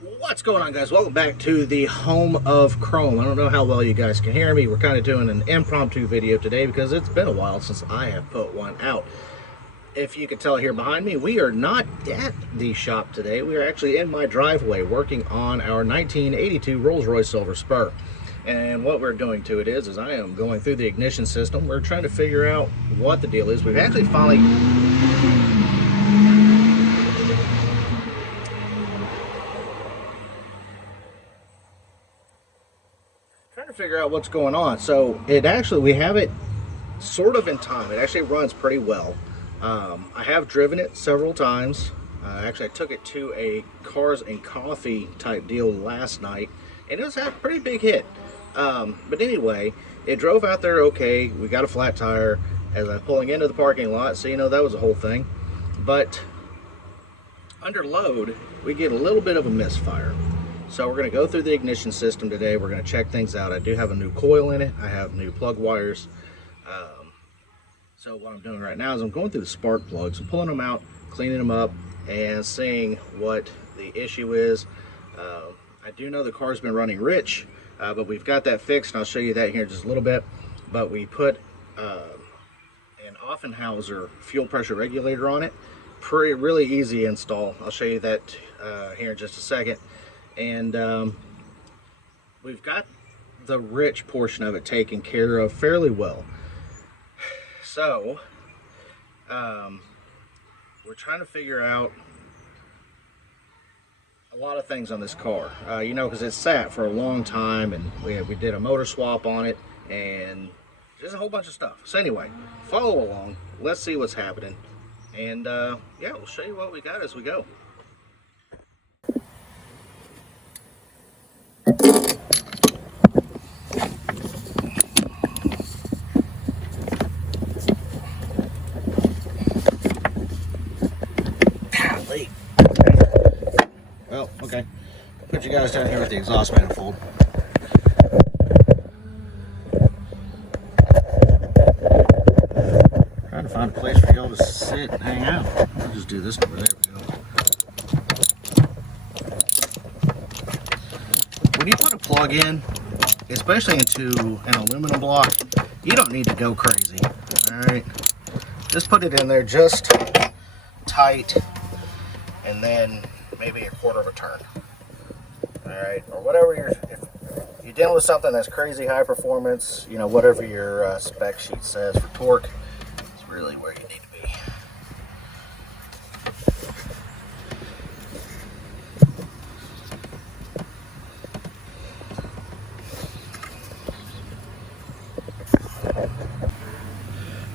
What's going on, guys? Welcome back to the home of chrome. I don't know how well you guys can hear me. We're kind of doing an impromptu video today because it's been a while since I have put one out. If you can tell here behind me, we are not at the shop today. We are actually in my driveway working on our 1982 Rolls-Royce Silver Spur. And what we're doing to it is I am going through the ignition system. We're trying to figure out what the deal is. We've actually finally figure out what's going on. So we have it sort of in time. It actually runs pretty well. I have driven it several times. Actually, I took it to a cars and coffee type deal last night, and it was a pretty big hit. But anyway, it drove out there okay. We got a flat tire as I'm pulling into the parking lot, so that was a whole thing. But under load, we get a little bit of a misfire. So we're going to go through the ignition system today. We're going to check things out. I do have a new coil in it. I have new plug wires. So what I'm doing right now is I'm going through the spark plugs. I'm pulling them out, cleaning them up, and seeing what the issue is. I do know the car's been running rich, but we've got that fixed, and I'll show you that here in just a little bit. But we put an Offenhauser fuel pressure regulator on it. Really easy install. I'll show you that here in just a second. And we've got the rich portion of it taken care of fairly well. So we're trying to figure out a lot of things on this car, because it sat for a long time, and we did a motor swap on it, and just a whole bunch of stuff. So anyway, follow along. Let's see what's happening, and yeah, we'll show you what we got as we go. Well, okay. I'll put you guys down here with the exhaust manifold. Trying to find a place for y'all to sit and hang out. I'll just do this over there. We go. When you put a plug in, especially into an aluminum block, you don't need to go crazy. Alright? Just put it in there just tight, and then maybe a quarter of a turn. Alright, or whatever if you're dealing with something that's crazy high performance, whatever your spec sheet says for torque, is really where you need to be.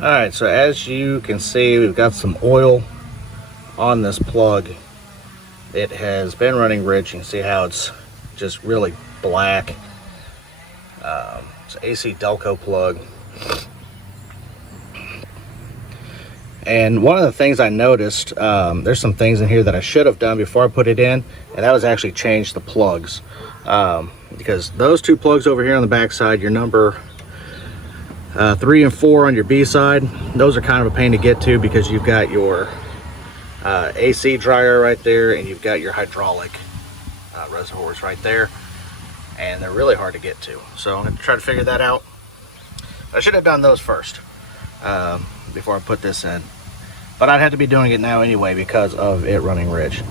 Alright, so as you can see, we've got some oil on this plug. It has been running rich. You can see how it's just really black. It's an AC Delco plug. And one of the things I noticed, there's some things in here that I should have done before I put it in, and that was actually change the plugs. Because those two plugs over here on the back side, your number 3 and 4 on your B side, those are kind of a pain to get to because you've got your AC dryer right there, and you've got your hydraulic reservoirs right there, and they're really hard to get to. So I'm going to try to figure that out. I should have done those first before I put this in, but I'd have to be doing it now anyway because of it running rich.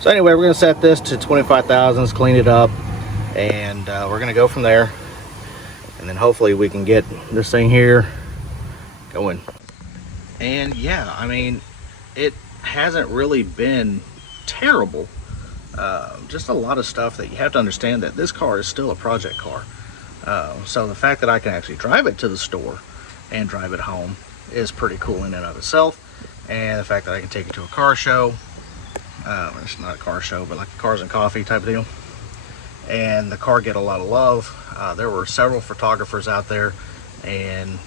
So anyway, we're going to set this to 25 thousandths, clean it up, and we're going to go from there, and then hopefully we can get this thing here going. And yeah, I mean, it hasn't really been terrible. Just a lot of stuff that you have to understand that this car is still a project car. So the fact that I can actually drive it to the store and drive it home is pretty cool in and of itself. And the fact that I can take it to a car show, it's not a car show, but like a cars and coffee type of deal, and the car get a lot of love. There were several photographers out there, and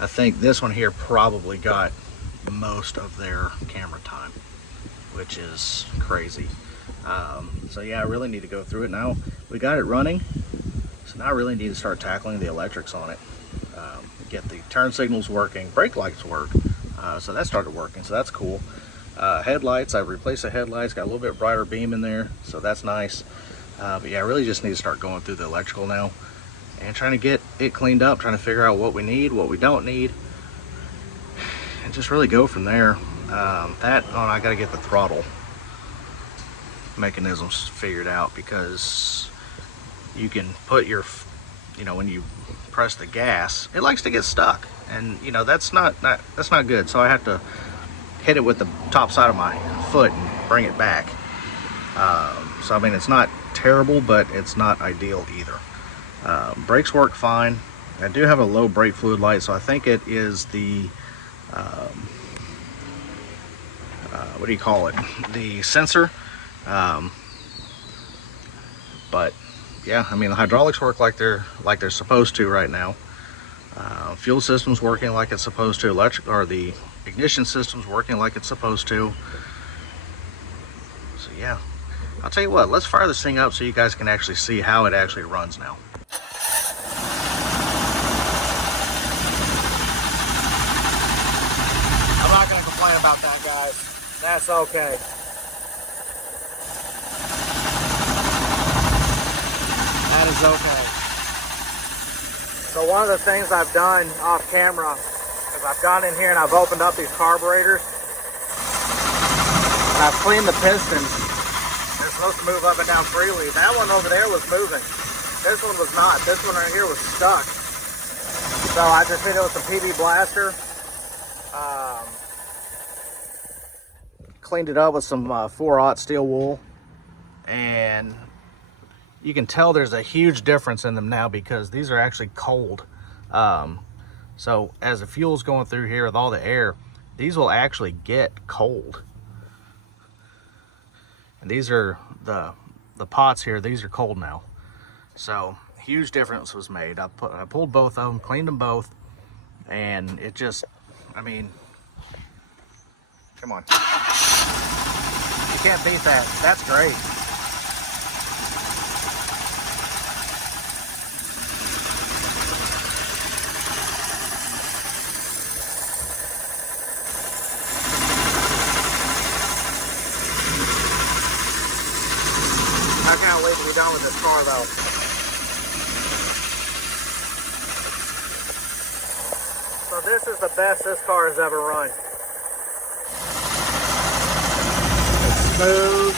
I think this one here probably got most of their camera time, which is crazy. So yeah, I really need to go through it now. We got it running, so now I really need to start tackling the electrics on it. Get the turn signals working, brake lights work, so that started working, so that's cool. Headlights, I've replaced the headlights, got a little bit brighter beam in there, so that's nice. But yeah, I really just need to start going through the electrical now and trying to get it cleaned up, trying to figure out what we need, what we don't need, and just really go from there. I got to get the throttle mechanisms figured out, because you can put your, when you press the gas, it likes to get stuck, and that's not good. So I have to hit it with the top side of my foot and bring it back. So I mean, it's not terrible, but it's not ideal either. Brakes work fine. I do have a low brake fluid light, so I think it is the what do you call it, the sensor. But yeah, I mean, the hydraulics work like they're supposed to right now. Fuel system's working like it's supposed to. The ignition system's working like it's supposed to. So yeah, I'll tell you what, let's fire this thing up so you guys can actually see how it actually runs now. I'm not going to complain about that, guys. That's okay. That is okay. So one of the things I've done off camera is I've gone in here and I've opened up these carburetors. And I've cleaned the pistons. They're supposed to move up and down freely. That one over there was moving. This one was not. This one right here was stuck. So I just hit it with some PB Blaster. Cleaned it up with some 4/0 steel wool. And you can tell there's a huge difference in them now, because these are actually cold. So as the fuel's going through here with all the air, these will actually get cold. And these are the pots here, these are cold now. So huge difference was made. I pulled both of them, cleaned them both, and it just, I mean, come on. You can't beat that. That's great. I can't wait to be done with this car though. So this is the best this car has ever run. It's smooth.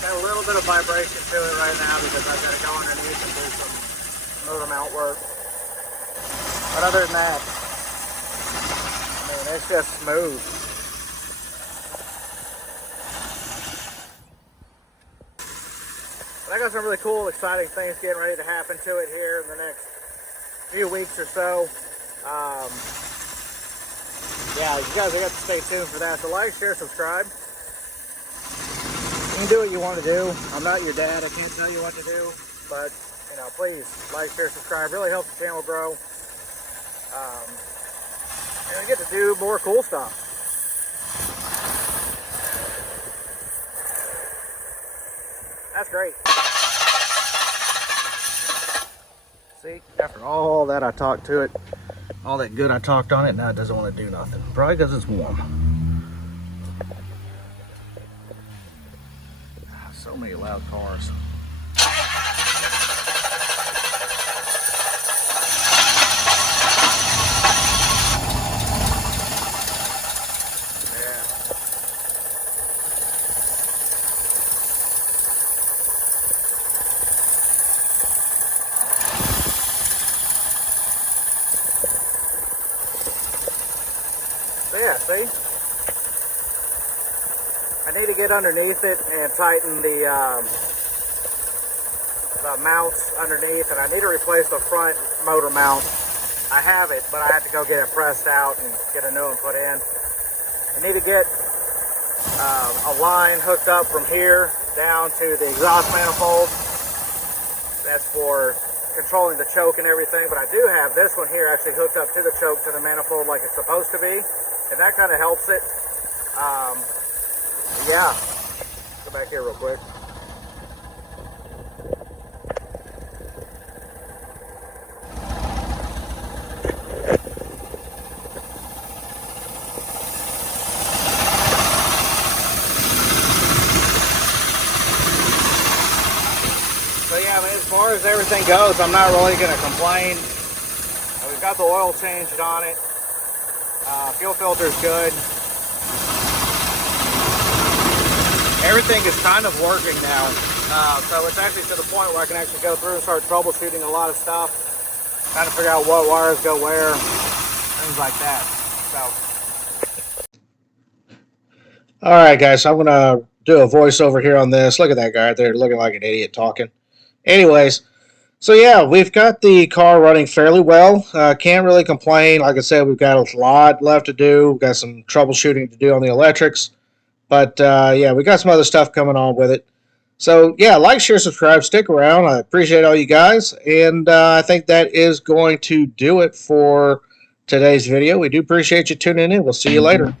Got a little bit of vibration to it right now because I've got to go underneath and do some motor mount work. But other than that, I mean, it's just smooth. I got some really cool, exciting things getting ready to happen to it here in the next few weeks or so. Yeah, you guys have got to stay tuned for that. So like, share, subscribe. You can do what you want to do. I'm not your dad. I can't tell you what to do. But, please like, share, subscribe. Really helps the channel grow. And we get to do more cool stuff. That's great. See, after all that I talked to it, all that good I talked on it, now it doesn't want to do nothing. Probably because it's warm. So many loud cars. Yeah, see? I need to get underneath it and tighten the mounts underneath, and I need to replace the front motor mount. I have it, but I have to go get it pressed out and get a new one put in. I need to get a line hooked up from here down to the exhaust manifold. That's for controlling the choke and everything, but I do have this one here actually hooked up to the choke, to the manifold like it's supposed to be. And that kind of helps it. Yeah. Go back here real quick. far as everything goes, I'm not really going to complain. We've got the oil changed on it. Fuel filter's good. Everything is kind of working now. So it's actually to the point where I can actually go through and start troubleshooting a lot of stuff. Trying to figure out what wires go where, things like that. So. Alright guys, so I'm going to do a voiceover here on this. Look at that guy right there looking like an idiot talking. Anyways, so yeah, we've got the car running fairly well. Can't really complain. Like I said, we've got a lot left to do. We've got some troubleshooting to do on the electrics. But yeah, we got some other stuff coming on with it. So yeah, like, share, subscribe, stick around. I appreciate all you guys. And I think that is going to do it for today's video. We do appreciate you tuning in. We'll see you later.